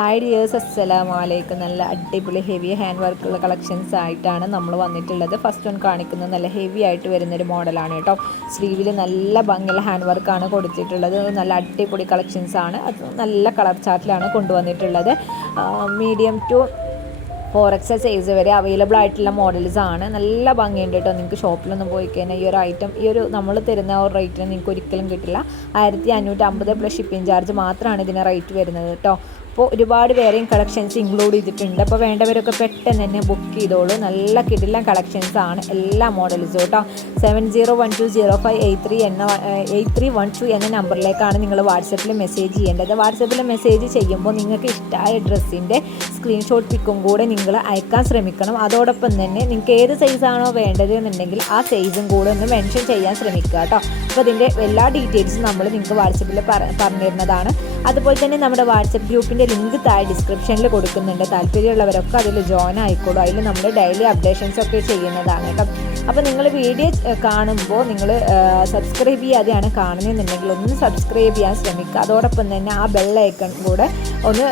Hi dears അസ്സലാമു അലൈക്കും നല്ല അടിപൊളി ഹെവി ഹാൻഡ് വർക്കുള്ള കളക്ഷൻസ് ആയിട്ടാണ് നമ്മൾ വന്നിട്ടുള്ളത്. ഫസ്റ്റ് വൺ കാണിക്കുന്നത് നല്ല ഹെവി ആയിട്ട് വരുന്നൊരു മോഡലാണ് കേട്ടോ. സ്ലീവിൽ നല്ല ഭംഗിയുള്ള ഹാൻഡ് വർക്കാണ് കൊടുത്തിട്ടുള്ളത്. നല്ല അടിപൊളി കളക്ഷൻസ് ആണ്. അത് നല്ല കളർ ചാർട്ടിലാണ് കൊണ്ടുവന്നിട്ടുള്ളത്. Medium to four X size വരെ അവൈലബിൾ ആയിട്ടുള്ള മോഡൽസ് ആണ്. നല്ല ഭംഗിയുണ്ട് കേട്ടോ. നിങ്ങൾക്ക് ഷോപ്പിലൊന്നും പോയി കഴിഞ്ഞാൽ ഈ ഒരു ഐറ്റം ഈ ഒരു നമ്മൾ തരുന്ന ഒരു റേറ്റിന് നിങ്ങൾക്ക് ഒരിക്കലും കിട്ടില്ല. ആയിരത്തി അഞ്ഞൂറ്റമ്പത് പ്ലസ് ഷിപ്പിംഗ് ചാർജ് മാത്രമാണ് ഇതിന് റേറ്റ് വരുന്നത് കേട്ടോ. അപ്പോൾ ഒരുപാട് വേറെയും കളക്ഷൻസ് ഇൻക്ലൂഡ് ചെയ്തിട്ടുണ്ട്. അപ്പോൾ വേണ്ടവരൊക്കെ പെട്ടെന്ന് തന്നെ ബുക്ക് ചെയ്തോളൂ. നല്ല കിടിലം കളക്ഷൻസ് ആണ് എല്ലാ മോഡൽസും കേട്ടോ. Seven zero one two zero five eight three എന്ന എയ്റ്റ് ത്രീ വൺ ടു എന്ന നമ്പറിലേക്കാണ് നിങ്ങൾ വാട്സപ്പിൽ മെസ്സേജ് ചെയ്യേണ്ടത്. വാട്സപ്പിൽ മെസ്സേജ് ചെയ്യുമ്പോൾ നിങ്ങൾക്ക് ഇഷ്ടമായ ഡ്രസ്സിന്റെ സ്ക്രീൻഷോട്ട് പിക്കും കൂടെ നിങ്ങൾ അയക്കാൻ ശ്രമിക്കണം. അതോടൊപ്പം തന്നെ നിങ്ങൾക്ക് ഏത് സൈസാണോ വേണ്ടത് എന്നുണ്ടെങ്കിൽ ആ സൈസും കൂടെ ഒന്ന് മെൻഷൻ ചെയ്യാൻ ശ്രമിക്കുക കേട്ടോ. അപ്പോൾ ഇതിന്റെ എല്ലാ ഡീറ്റെയിൽസും നമ്മൾ നിങ്ങൾക്ക് വാട്സപ്പിൽ പറഞ്ഞിരുന്നതാണ്. അതുപോലെ തന്നെ നമ്മുടെ വാട്സപ്പ് ഗ്രൂപ്പിന്റെ ലിങ്ക് താഴെ ഡിസ്ക്രിപ്ഷനിൽ കൊടുക്കുന്നുണ്ട്. താല്പര്യമുള്ളവരൊക്കെ അതിൽ ജോയിൻ ആയിക്കോളൂ. അതിൽ നമ്മൾ ഡെയിലി അപ്ഡേഷൻസ് ഒക്കെ ചെയ്യുന്നതാണ് കേട്ടോ. അപ്പോൾ നിങ്ങൾ വീഡിയോ കാണുമ്പോൾ നിങ്ങൾ സബ്സ്ക്രൈബ് ചെയ്യാതെയാണ് കാണുന്നതെന്നുണ്ടെങ്കിൽ ഒന്ന് സബ്സ്ക്രൈബ് ചെയ്യാൻ ശ്രമിക്കുക. അതോടൊപ്പം തന്നെ ആ ബെല്ലൈക്കൺ കൂടെ ഒന്ന്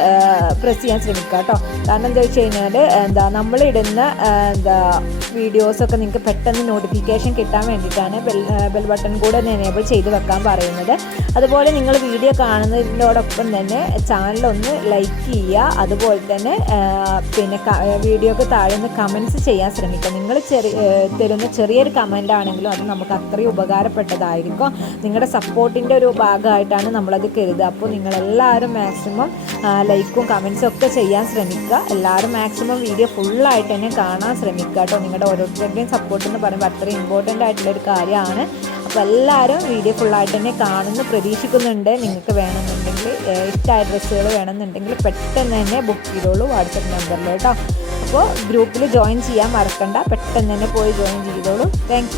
പ്രസ് ചെയ്യാൻ ശ്രമിക്കുക കേട്ടോ. കാരണം എന്താ വെച്ച് കഴിഞ്ഞാൽ എന്താ നമ്മളിടുന്ന എന്താ വീഡിയോസൊക്കെ നിങ്ങൾക്ക് പെട്ടെന്ന് നോട്ടിഫിക്കേഷൻ കിട്ടാൻ വേണ്ടിയിട്ടാണ് ബെൽ ബെൽ ബട്ടൺ കൂടെ ഒന്ന് എനേബിൾ ചെയ്ത് വെക്കാൻ പറയുന്നത്. അതുപോലെ നിങ്ങൾ വീഡിയോ കാണുന്നതിനോടൊപ്പം തന്നെ ചാനലൊന്ന് ലൈക്ക് ചെയ്യുക. അതുപോലെ തന്നെ പിന്നെ വീഡിയോക്ക് താഴെ നിന്ന് കമൻസ് ചെയ്യാൻ ശ്രമിക്കുക. നിങ്ങൾ ചെറിയ തരുന്ന ചെറിയൊരു കമന്റ് ആണെങ്കിലും അത് നമുക്ക് അത്രയും ഉപകാരപ്പെട്ടതായിരിക്കും. നിങ്ങളുടെ സപ്പോർട്ടിന്റെ ഒരു ഭാഗമായിട്ടാണ് നമ്മളത് കരുതുക. അപ്പോൾ നിങ്ങളെല്ലാവരും മാക്സിമം ലൈക്കും കമൻസും ഒക്കെ ചെയ്യാൻ ശ്രമിക്കുക. എല്ലാവരും മാക്സിമം വീഡിയോ ഫുള്ളായിട്ട് തന്നെ കാണാൻ ശ്രമിക്കുക കേട്ടോ. നിങ്ങളുടെ ഓരോരുത്തരുടെയും സപ്പോർട്ട് എന്ന് പറയുമ്പോൾ അത്രയും ഇമ്പോർട്ടന്റ് ആയിട്ടുള്ളൊരു കാര്യമാണ്. എല്ലാവരും വീഡിയോ ഫുള്ളായിട്ട് തന്നെ കാണുന്നു പ്രതീക്ഷിക്കുന്നുണ്ട്. നിങ്ങൾക്ക് വേണമെന്നുണ്ടെങ്കിൽ ഇഷ്ടമായ ഡ്രസ്സുകൾ വേണമെന്നുണ്ടെങ്കിൽ പെട്ടെന്ന് തന്നെ ബുക്ക് ചെയ്തോളൂ വാട്സപ്പ് നമ്പറിൽ കേട്ടോ. അപ്പോൾ ഗ്രൂപ്പിൽ ജോയിൻ ചെയ്യാൻ മറക്കണ്ട. പെട്ടെന്ന് തന്നെ പോയി ജോയിൻ ചെയ്തോളൂ. താങ്ക്